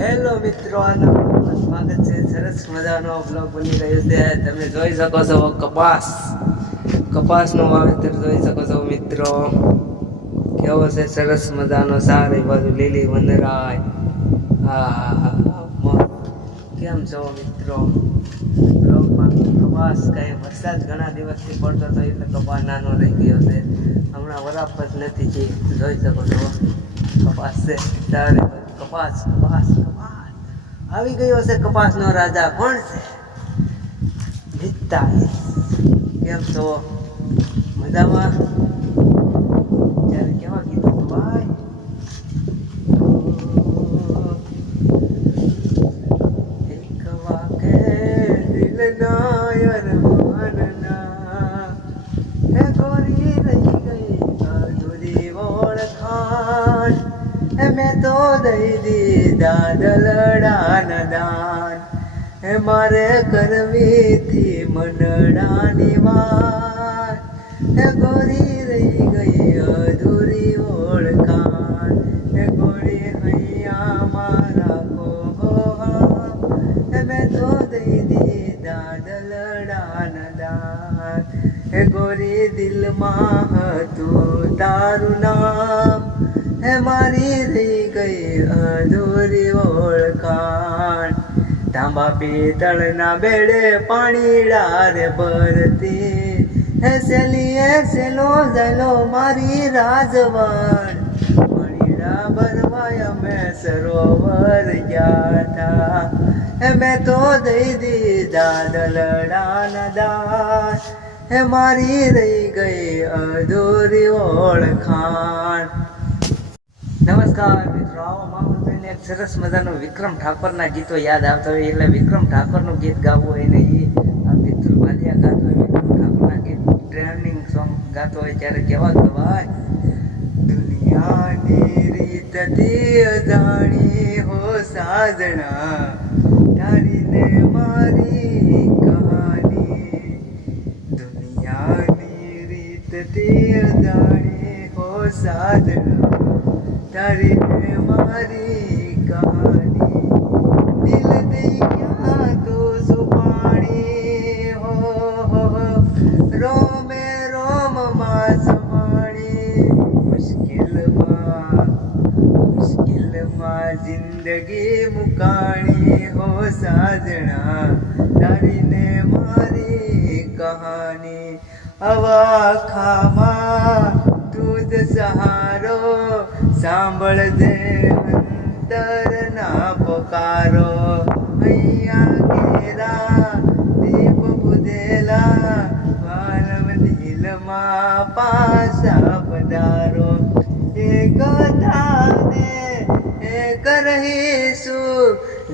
Hello મિત્રો સ્વાગત છે. સરસ મજાનો બ્લોગ બની રહ્યો છે. તમે જોઈ શકો છો કપાસ. કપાસનું વાવેતર જોઈ શકો છો મિત્રો. કેવો છે? સરસ મજાનો, સારી બાજુ લીલી વંદરાય હા, કેમ છો મિત્રો? બ્લોગમાં કપાસ કાંઈ વરસાદ ઘણા દિવસથી પડતો હતો એટલે કપાસ નાનો રહી ગયો છે. હમણાં વરાપ જ નથી, જોઈ શકો છો. કપાસ છે બાજુ. કપાસ કપાસ કપાસ. આવી ગયો છે કપાસનો રાજા કોણ છે? મિત્તા કેમ તો મજામાં ત્યારે કેવા ગીતો ભાઈ એક વાકે દિલના અરમાનના હે ગોરી રહી ગઈ અધૂરી ઓળખાણ હે દઈ દીધા દલડાન દાન. હે મારે કરવીથી મનડાની વાત. હે ગોરી રહી ગઈ અધૂરી ઓળખાણ. હે ગોરી હૈયા મારા કોહા હે મેં તો દઈ દીધા દલડાન દાન. હે ગોરી દિલમાં હતું તારું નામ. હે મારી રહી ગઈ અધૂરી ઓળખાણ. તાંબા પિત્તળના બેડે પાણી ડારે ભરતી. હે સેલીએ સેલો ઝલો મારી રાજવાણ પાણીડા ભરવાય અમે સરોવર ગયા હતા હે મેં તો દઈ દીધા દલડાના દાન. હે મારી રહી ગઈ અધૂરી ઓળખાણ. નમસ્કાર મિત્રો આવો મામલો જોઈને એક સરસ મજાનો વિક્રમ ઠાકોરના ગીતો યાદ આવતા હોય, એટલે વિક્રમ ઠાકોરનું ગીત ગાવું હોય ને એ આ મિતુલ માલિયા ગાતો હોય, વિક્રમ ઠાકોરના ગીત ટ્રેનિંગ સોંગ ગાતો હોય, ત્યારે કેવા ગવાય દુનિયાની રીત તે અજાણી હો સાજણા તારીને મારી કહાની. દુનિયાની રીત તે અજાણી હો સાજણા તારી મારી કહાની દિલ દઈ ક્યાં તું સુપાણી હો. રોમે રોમમાં સમાણી મુશ્કેલમાં મુશ્કેલમાં જિંદગી મુકાણી હો સાજણા તારી ને મારી કહાની આવા ખામાં તું જ સહારો સાંભળજે અંતરના પોકારો. અહીંયા ઘેરા દીપ બુધેલા, માનવ દિલમાં પાસા પધારો. એક થાને એક રહીશું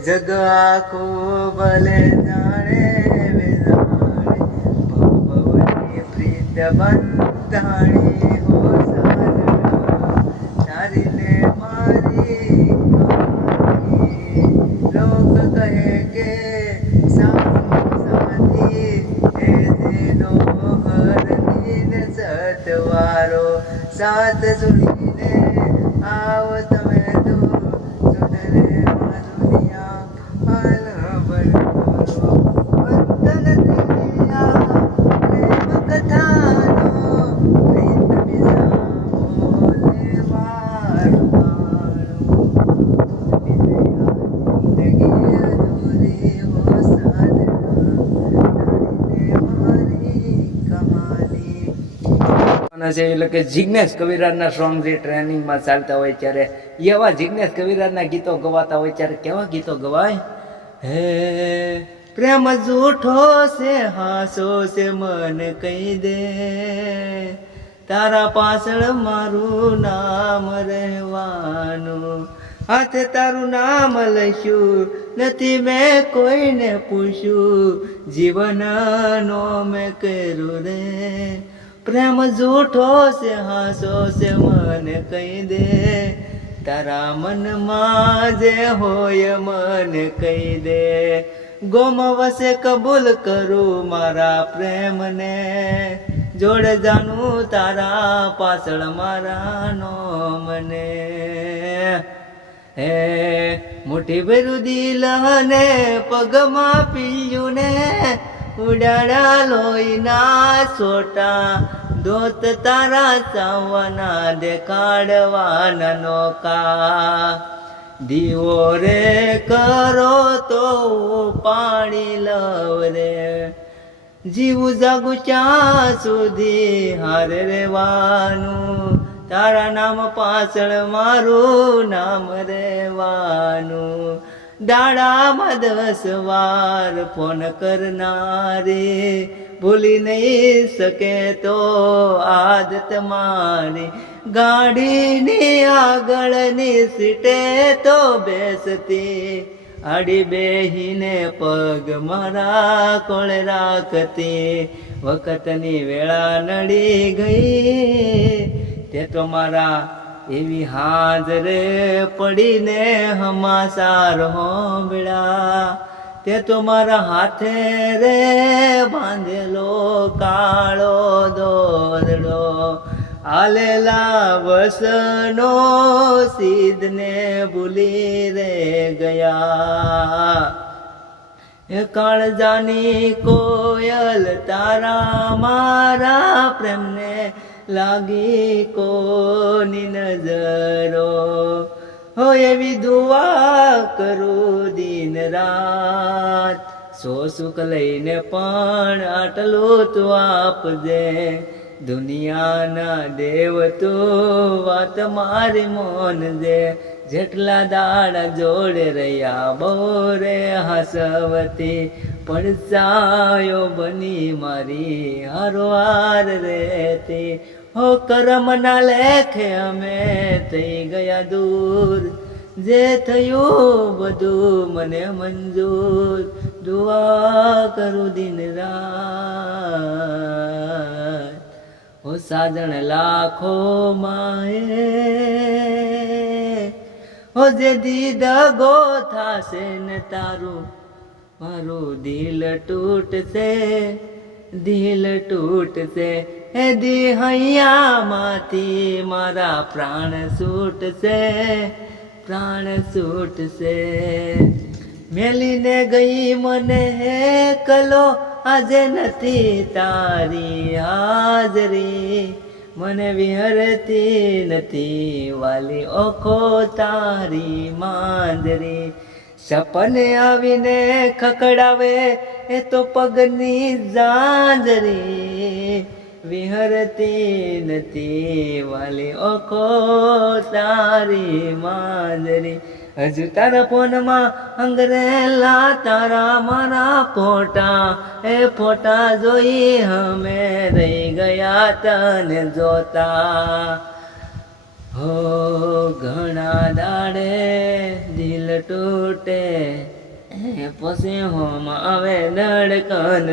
જગ આખો ભલે જાણે, વેદાણે ભવની પ્રીત બંધાણી હો સાજણા તારીને મારી કહાની. લોક કહે કે સાસુ સાથી હે જેનો હરની ને સતવારો સાત સુધીને આવો તમે તો સુધરે આ દુનિયા હાલ બનવાનો. વતન દિલિયા પ્રેમ કથાનો પ્રીત બિસાવો લે મારું બાળું. જિંદગી અધૂરી હો સાજણા તારીને મારી કહાની અને છે એટલે કે જિજ્ઞેશ કવિરાજના સોંગ જે ટ્રેનિંગમાં ચાલતા હોય ત્યારે એવા જિજ્ઞેશ કવિરાજના ગીતો ગવાતા હોય ત્યારે કેવા ગીતો ગવાય? હે, પ્રેમ જૂઠો છે, હાસો છે, મન કહી દે. તારા પાછળ મારું નામ રહેવાનું. હાથે તારું નામ લખ્યું નથી મેં કોઈને પૂછ્યું. જીવનનો મેં કર્યું રે. પ્રેમ જૂઠો છે, હાસો છે, મને કહી દે. તારા મનમાં જે હોય મને કહી દે. ગોમ વસે કબૂલ કરું મારા પ્રેમને. જોડે જાનું તારા પાછળ મારા નો મને. હે, મોટી ભર્યું દિલ ને પગમાં પીયું ને ઉડાડા લોહીના છોટા દોત તારા ચાવવાના દેખાડવાના નોકા. દીવો રે કરો તો પાણી લવ રે. જીવું જાગું ત્યાં સુધી હારે રેવાનું તારા નામ પાછળ મારું નામ રેવાનું દાડામાં દસ વાર ફોન કરનારે, ભૂલી નહીં શકે તો આદત મારી ગાડીની આગળની સીટે તો બેસતી. આડી બેહીને પગ મારા કોળ રાખતી. વખતની વેળા નડી ગઈ, તે તો મારા એવી હાજરે પડીને હમાસાર હોંભળા તે તો મારા હાથે રે બાંધેલો કાળો દોરડો. આલેલા વસનો સીધને ભૂલી રે ગયા. એ કાળજાની કોયલ તારા મારા પ્રેમને લાગી કોની નજરો? હો એવી દુઆ કરું દિન રાત. સો સુખ લઈને પણ આટલું તું આપજે. દુનિયાના દેવ તો વાત મારી મોનજે. જેટલા દાડા જોડે રહ્યા બોરે હસવતી. પડસાયો બની મારી, હરવાર રહેતી. હો કરમના લેખે અમે થઈ ગયા દૂર. જે થયું બધું મને મંજૂર. દુઆ કરું દિન રાત. હો સાજણ લાખો માએ. હો જે દીદગો થાશે ને તારું. મારું દિલ તૂટશે દિલ તૂટશે. હે દી હૈયામાંથી મારા પ્રાણ છૂટશે પ્રાણ છૂટશે. મેલીને ગઈ મને હે કલો, આજે નથી તારી હાજરી. મને વિહરતી નથી વાલી ઓખો તારી માંદરી સપને આવીને ખકડાવે એ તો પગની જાંજરી વિહરતી નથી વાલી ઓખો તારી માંદરી હજુ તારા ફોનમાં અંગરેલા તારા મારા ફોટા. એ ફોટા જોઈ અમે રહી ગયા તને જોતા. હો ઘણા દાડે દિલ તૂટે. પછી હોમ આવે ધડકન